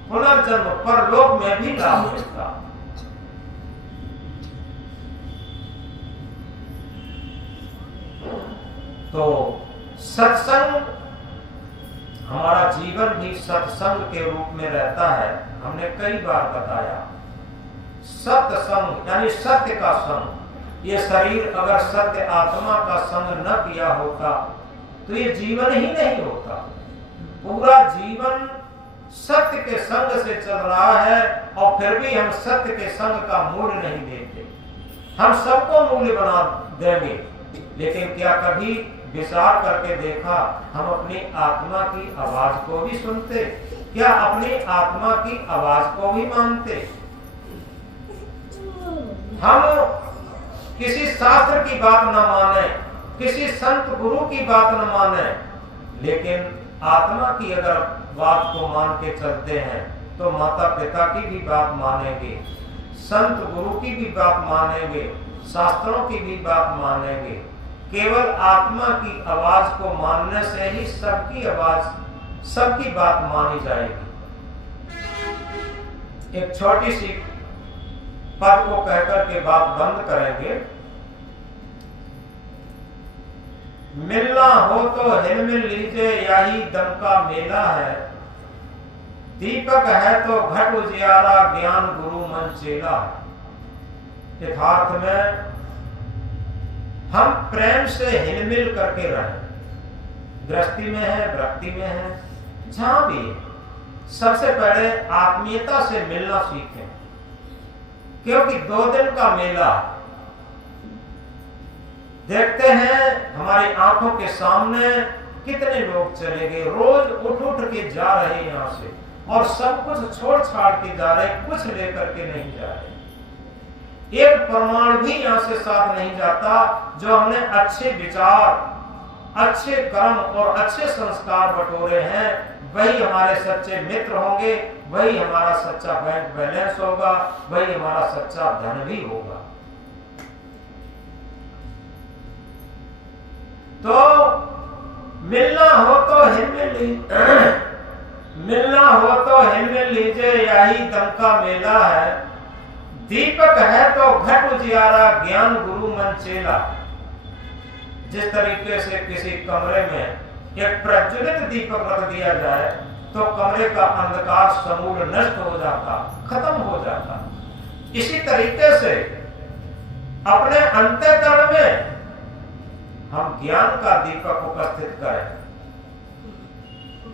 पुनर्जन्म परलोक में भी लाभ मिलता। तो सत्संग, हमारा जीवन भी सत्संग के रूप में रहता है। हमने कई बार बताया, सत्संग यानी सत्य का संग। ये शरीर अगर सत्य आत्मा का संग न किया होता तो ये जीवन ही नहीं होता। पूरा जीवन सत्य के संग से चल रहा है और फिर भी हम सत्य के संग का मूल्य नहीं देते। हम सबको मूल्य बना देंगे, लेकिन क्या कभी विचार करके देखा हम अपनी आत्मा की आवाज को भी सुनते? क्या अपनी आत्मा की आवाज को भी मानते? हम किसी शास्त्र की बात न माने, किसी संत गुरु की बात न माने, लेकिन आत्मा की अगर बात को मान के चलते हैं तो माता पिता की भी बात मानेंगे, संत गुरु की भी बात मानेंगे, शास्त्रों की भी बात मानेंगे। केवल आत्मा की आवाज को मानने से ही सबकी आवाज, सबकी बात मानी जाएगी। एक छोटी सी पद को कहकर के बात बंद करेंगे। मिलना हो तो हिल मिल लीजिए, यही दम का मेला है। दीपक है तो घट उजियारा, ज्ञान गुरु मन चेला है। यथार्थ में हम प्रेम से हिलमिल करके रहें, गृहस्थी में है, भक्ति में है, जहां भी है, सबसे पहले आत्मीयता से मिलना सीखें, क्योंकि 2 दिन का मेला देखते हैं हमारी आंखों के सामने कितने लोग चले गए, रोज उठ उठ के जा रहे हैं यहां से, और सब कुछ छोड़ छाड़ के जा रहे, कुछ लेकर के नहीं जा रहे। एक प्रमाण भी यहां से साथ नहीं जाता। जो हमने अच्छे विचार, अच्छे कर्म और अच्छे संस्कार बटोरे हैं, वही हमारे सच्चे मित्र होंगे, वही हमारा सच्चा बैंक बैलेंस होगा, वही हमारा सच्चा धन भी होगा। तो मिलना हो तो हिलमिल लीजिए, मिलना हो तो हिलमिल लीजिए, यही दम का मेला है। दीपक है तो घट उजियारा, ज्ञान गुरु मन चेला। जिस तरीके से किसी कमरे में एक प्रज्वलित दीपक रख दिया जाए तो कमरे का अंधकार समूल नष्ट हो जाता, खत्म हो जाता। इसी तरीके से अपने अंतःकरण में हम ज्ञान का दीपक उपस्थित करें।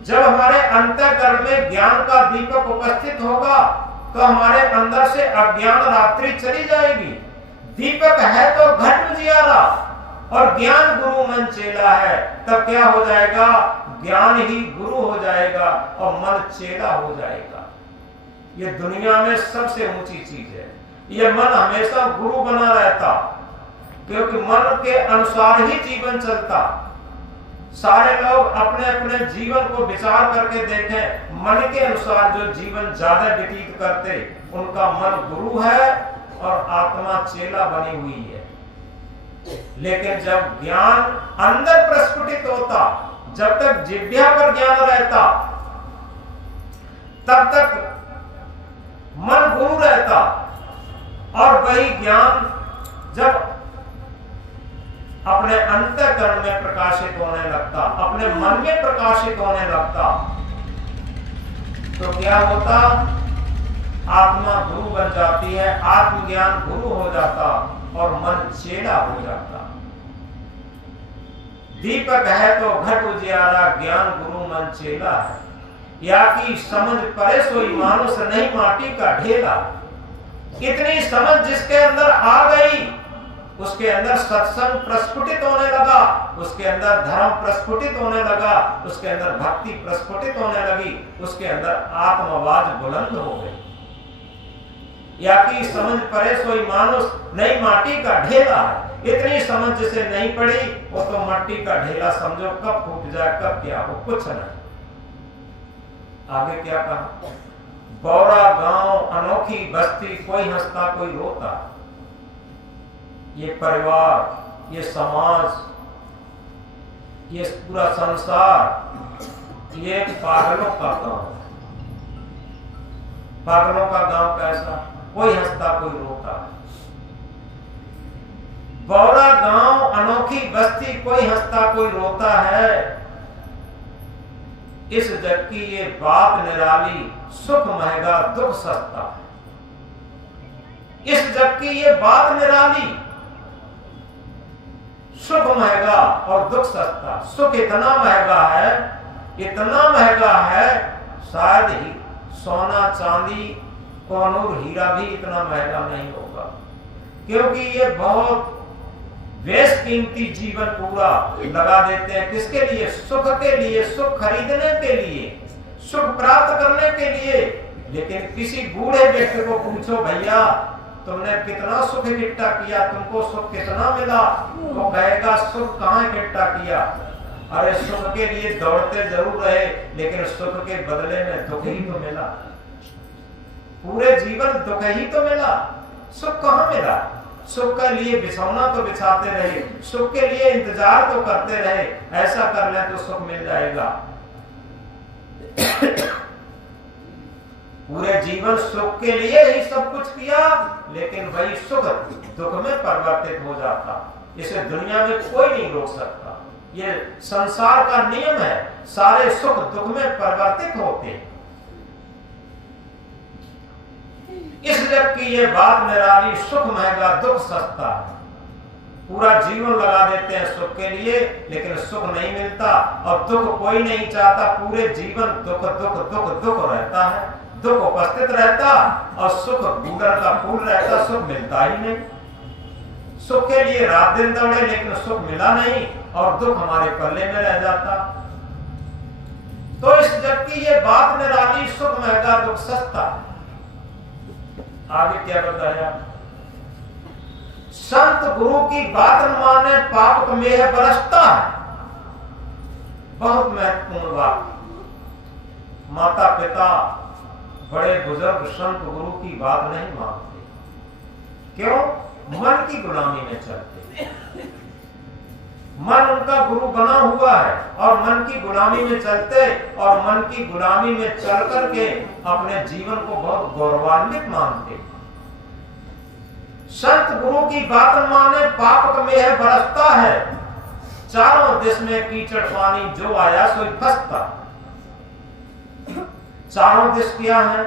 जब हमारे अंतःकरण में ज्ञान का दीपक उपस्थित होगा तो हमारे अंदर से अज्ञान रात्रि चली जाएगी। दीपक है तो घट उजियारा और ज्ञान गुरु मन चेला है। तब क्या हो जाएगा? ज्ञान ही गुरु हो जाएगा और मन चेला हो जाएगा। ये दुनिया में सबसे ऊंची चीज है। ये मन हमेशा गुरु बना रहता, क्योंकि मन के अनुसार ही जीवन चलता। सारे लोग अपने अपने जीवन को विचार करके देखें, मन के अनुसार जो जीवन ज्यादा व्यतीत करते उनका मन गुरु है और आत्मा चेला बनी हुई है। लेकिन जब ज्ञान अंदर प्रस्फुटित होता, जब तक जिह्वा पर ज्ञान रहता, तब तक मन गुरु रहता, और वही ज्ञान जब अपने अंतःकरण में प्रकाशित होने लगता, अपने मन में प्रकाशित होने लगता, तो क्या होता? आत्मा गुरु बन जाती है, आत्मज्ञान गुरु हो जाता और मन चेला हो जाता। दीपक है तो घट उजियारा, ज्ञान गुरु मन चेला है। या कि समझ परे सोई मानुष नहीं माटी का ढेला। इतनी समझ जिसके अंदर आ गई, उसके अंदर सत्संग प्रस्फुटित होने लगा, उसके अंदर धर्म प्रस्फुटित होने लगा, उसके अंदर भक्ति प्रस्फुटित होने लगी, उसके अंदर आत्मवाज बुलंद हो गई। या कि समझ परे सोई मानुष नहीं माटी का ढेला है। इतनी समझ जिसे नहीं पड़ी वो तो मट्टी का ढेला समझो, कब फूट जाए कब क्या हो, कुछ नहीं। आगे क्या कहा? बौरा गांव अनोखी बस्ती, कोई हंसता कोई रोता। ये परिवार, ये समाज, ये पूरा संसार, ये पागलों का गांव। पागलों का गांव कैसा? कोई हंसता कोई रोता। बौरा गांव अनोखी बस्ती, कोई हंसता कोई रोता है। इस जग की ये बात निराली, सुख महंगा दुख सस्ता। इस जग की ये बात निराली, सुख महंगा और दुख सस्ता। सुख इतना महंगा है, इतना महंगा है, शायद ही सोना चांदी कोनूर हीरा भी इतना महंगा नहीं होगा। क्योंकि ये बहुत बेशकीमती जीवन पूरा लगा देते हैं। किसके लिए? सुख के लिए, सुख खरीदने के लिए, सुख प्राप्त करने के लिए। लेकिन किसी बूढ़े व्यक्ति को पूछो, भैया तुमने कितना सुख इकट्ठा किया, तुमको सुख कितना मिला? वो कहेगा सुख कहाँ इकट्ठा किया? अरे सुख के लिए दौड़ते जरूर रहे, लेकिन सुख के बदले में दुख ही तो मिला। पूरे जीवन दुख ही तो मिला, सुख कहाँ मिला? सुख के लिए बिछौना तो बिछाते रहे, सुख के लिए इंतजार तो करते रहे, ऐसा कर ले तो सुख मिल जाएगा। पूरे जीवन सुख के लिए ही सब कुछ किया, लेकिन वही सुख दुख में परिवर्तित हो जाता। इसे दुनिया में कोई नहीं रोक सकता। ये संसार का नियम है, सारे सुख दुख में परिवर्तित होते। इस जग की ये बात निराली, सुख महंगा दुख सस्ता। पूरा जीवन लगा देते हैं सुख के लिए, लेकिन सुख नहीं मिलता, और दुख कोई नहीं चाहता। पूरे जीवन दुख दुख दुख दुख रहता है, दुख उपस्थित रहता, और सुख गूगल का फूल रहता, सुख मिलता ही नहीं। सुख के लिए रात दिन दौड़े, लेकिन सुख मिला नहीं, और दुख हमारे पल्ले में रह जाता। तो इस जग की ये बात निराली, सुख महंगा दुख सस्ता। आगे क्या बताया? संत गुरु की बात न माने, पाप में बरसता है। बहुत महत्वपूर्ण बात। माता पिता बड़े बुजुर्ग संत गुरु की बात नहीं मानते। क्यों? मन की गुलामी में चलते। मन उनका गुरु बना हुआ है, और मन की गुलामी में चलते, और मन की गुलामी में चल करके अपने जीवन को बहुत गौरवान्वित मानते। संत गुरु की बात माने, पाप में बरसता है। चारों दिश में कीचड़ पानी, जो आया सोई फंसता। चारों दिश क्या है?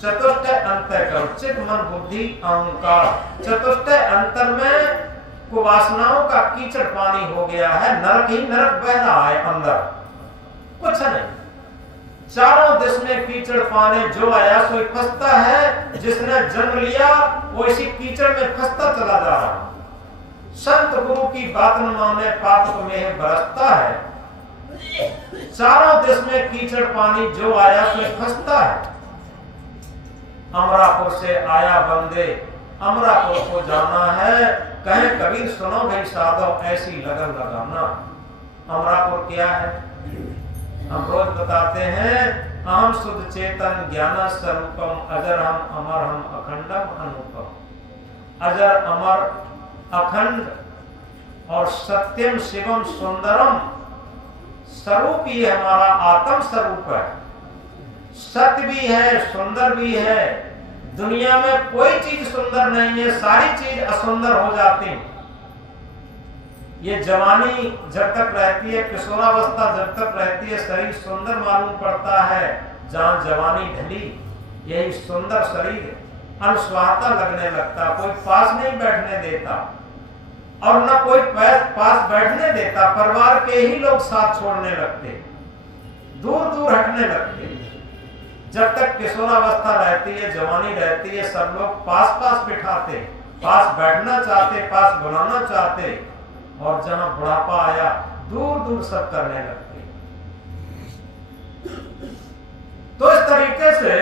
चतुष्टय अंतःकरण, चित्त मन बुद्धि अहंकार। चतुष्टय अंतर में कुवासनाओं का कीचड़ पानी हो गया है, नरक ही नरक बह रहा है अंदर, कुछ नहीं। चारों दिश में कीचड़ पानी, जो आया सोई फंसता है। जिसने जन्म लिया वो इसी कीचड़ में फंसता चला जा रहा। संत गुरु की बात न माने, पाप में बरसता है। चारों दिश में कीचड़ पानी, जो आया सोई फंसता है। अमरापुर से आया बंदे, अमरापुर को जाना है। कहे कबीर सुनो भाई साधो, ऐसी लगन लगाना। अमरापुर क्या है? हम रोज बताते हैं, अहम शुद्ध चेतन ज्ञान स्वरूपम, अजर हम अमर हम अखंडम अनुपम। अजर अमर अखंड और सत्यम शिवम सुंदरम स्वरूप ही हमारा आत्म स्वरूप है। सत्य भी है, सुंदर भी है। दुनिया में कोई चीज सुंदर नहीं है, सारी चीज असुंदर हो जाती। ये जवानी जब तक रहती है, किशोरावस्था जब तक रहती है, शरीर सुंदर मालूम पड़ता है। जहां जवानी ढली, यही सुंदर शरीर अनस्वार्था लगने लगता। कोई पास नहीं बैठने देता, और न कोई पास बैठने देता। परिवार के ही लोग साथ छोड़ने लगते, दूर दूर हटने लगते। जब तक किशोरावस्था रहती है, जवानी रहती है, सब लोग पास पास बिठाते, पास बैठना चाहते, पास बुलाना चाहते। और जहां बुढ़ापा आया, दूर दूर सब करने लगते। तो इस तरीके से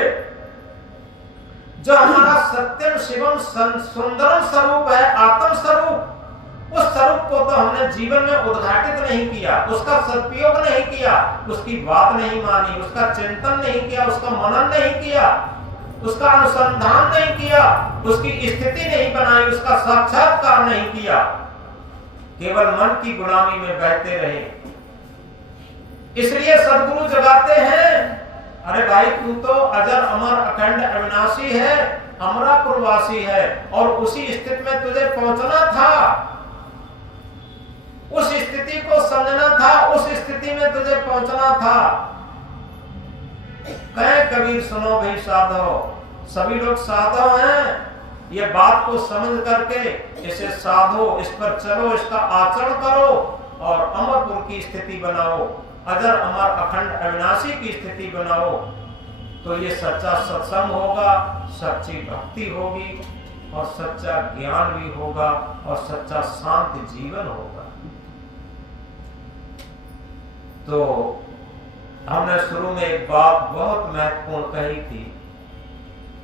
जो हमारा सत्यम शिवम सुंदरम स्वरूप है, आत्म स्वरूप, उस स्वरूप को तो हमने जीवन में उद्घाटित नहीं किया, उसका सदुपयोग नहीं किया, उसकी बात नहीं मानी, उसका चिंतन नहीं किया, उसका मनन नहीं किया, उसका अनुसंधान नहीं किया, उसकी स्थिति नहीं बनाई, उसका साक्षात्कार नहीं किया। केवल मन की गुलामी में बहते रहे। इसलिए सदगुरु जगाते हैं, अरे भाई तू तो अजर अमर अखंड अविनाशी है, अमरापुरवासी है, और उसी स्थिति में तुझे पहुंचना था। उस स्थिति को समझना था, उस स्थिति में तुझे पहुंचना था। कहे कबीर सुनो भाई साधो, सभी लोग साधो हैं। ये बात को समझ करके इसे साधो, इस पर चलो, इसका आचरण करो, और अमरपुर की स्थिति बनाओ, अजर अमर अखंड अविनाशी की स्थिति बनाओ। तो ये सच्चा सत्संग होगा, सच्ची भक्ति होगी, और सच्चा ज्ञान भी होगा, और सच्चा शांत जीवन होगा। तो हमने शुरू में एक बात बहुत महत्वपूर्ण कही थी,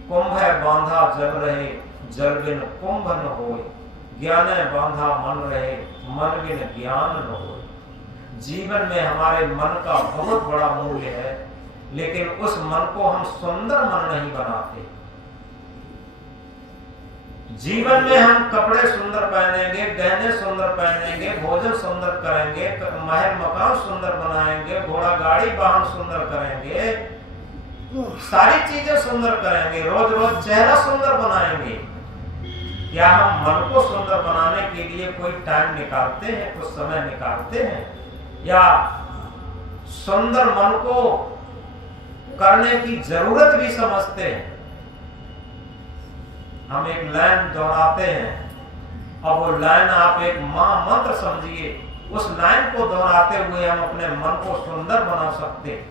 कुंभ है बांधा जल रहे, जल बिन कुंभ न होए। ज्ञान है बांधा मन रहे, मन बिन ज्ञान न होए। जीवन में हमारे मन का बहुत बड़ा मूल्य है, लेकिन उस मन को हम सुंदर मन नहीं बनाते। जीवन में हम कपड़े सुंदर पहनेंगे, गहने सुंदर पहनेंगे, भोजन सुंदर करेंगे, महल मकान सुंदर बनाएंगे, घोड़ा गाड़ी वाहन सुंदर करेंगे, सारी चीजें सुंदर करेंगे, रोज रोज चेहरा सुंदर बनाएंगे। क्या हम मन को सुंदर बनाने के लिए कोई टाइम निकालते हैं, कुछ समय निकालते हैं, या सुंदर मन को करने की जरूरत भी समझते हैं? हम एक लाइन दोहराते हैं, अब वो लाइन आप एक महामंत्र समझिए, उस लाइन को दोहराते हुए हम अपने मन को सुंदर बना सकते हैं।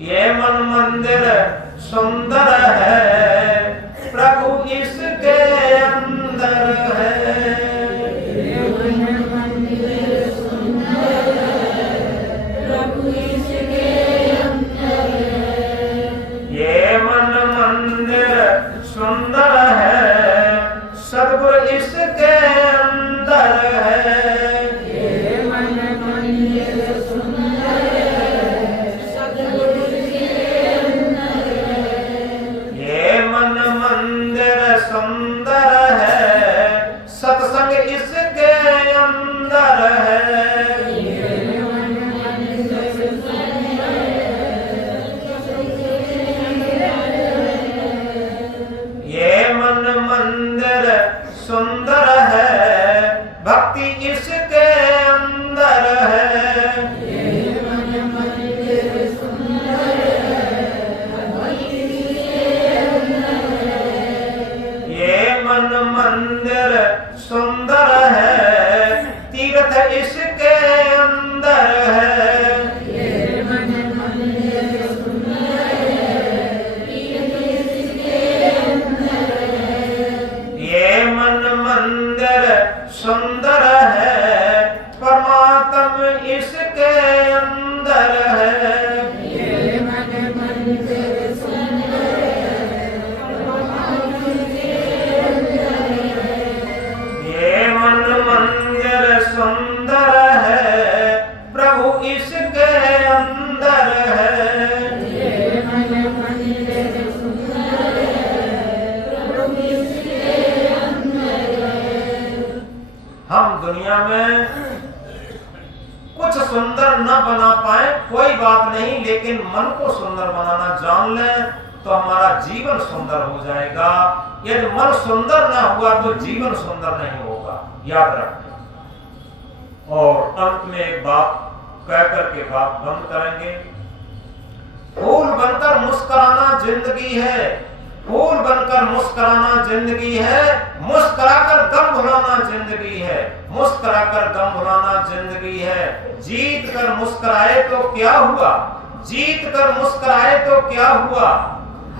ये मन मंदिर सुंदर है, प्रभु इसके अंदर है। ये मन मंदिर सुंदर है, प्रभु इसके अंदर है। ये मन मंदिर सुंदर है, सद्गुरु इसके अंदर है। ये मन मंदिर सुंदर है, सद्गुरु इसके अंदर है। ये मन मंदिर सुंदर है, सत्संग इसके अंदर है। ये मन मंदिर सुंदर है, ये मन मंदिर सुंदर है, भक्ति इसके अंदर है। ये मन मंदिर सुंदर है, भक्ति इसके अंदर है। ये मन मंदिर सुंदर है, तीर्थ इसके अंदर है। ये मन मंदिर सुंदर है, तीर्थ इसके अंदर है। ये मन मंदिर सुंदर है, परमात्मा इसके अंदर है। ये मन मंदिर सुंदर है, परमात्मा इसके अंदर है। ये मन मंदिर सुंदर है, प्रभु इसके अंदर है। ये मन मंदिर सुंदर है, प्रभु इसके अंदर है। हम दुनिया में कुछ सुंदर न बना पाए कोई बात नहीं, लेकिन मन को सुंदर बनाना जान लें तो हमारा जीवन सुंदर हो जाएगा। यदि मन सुंदर ना हुआ तो जीवन सुंदर नहीं होगा, याद रखें। और अंत में एक बात कहकर के बात बंद करेंगे। फूल बनकर मुस्कुराना जिंदगी है, फूल बनकर मुस्कुराना जिंदगी है, मुस्कुराकर गम भुलाना जिंदगी है, मुस्कुराकर गम भुलाना जिंदगी है। जीत कर मुस्कुराए तो क्या हुआ, जीत कर मुस्कुराए तो क्या हुआ,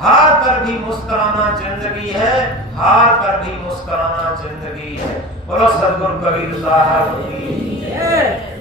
हार कर भी मुस्कुराना जिंदगी है, हार कर भी मुस्कुराना जिंदगी है। बोलो सद्गुरु कबीर साहब की जय।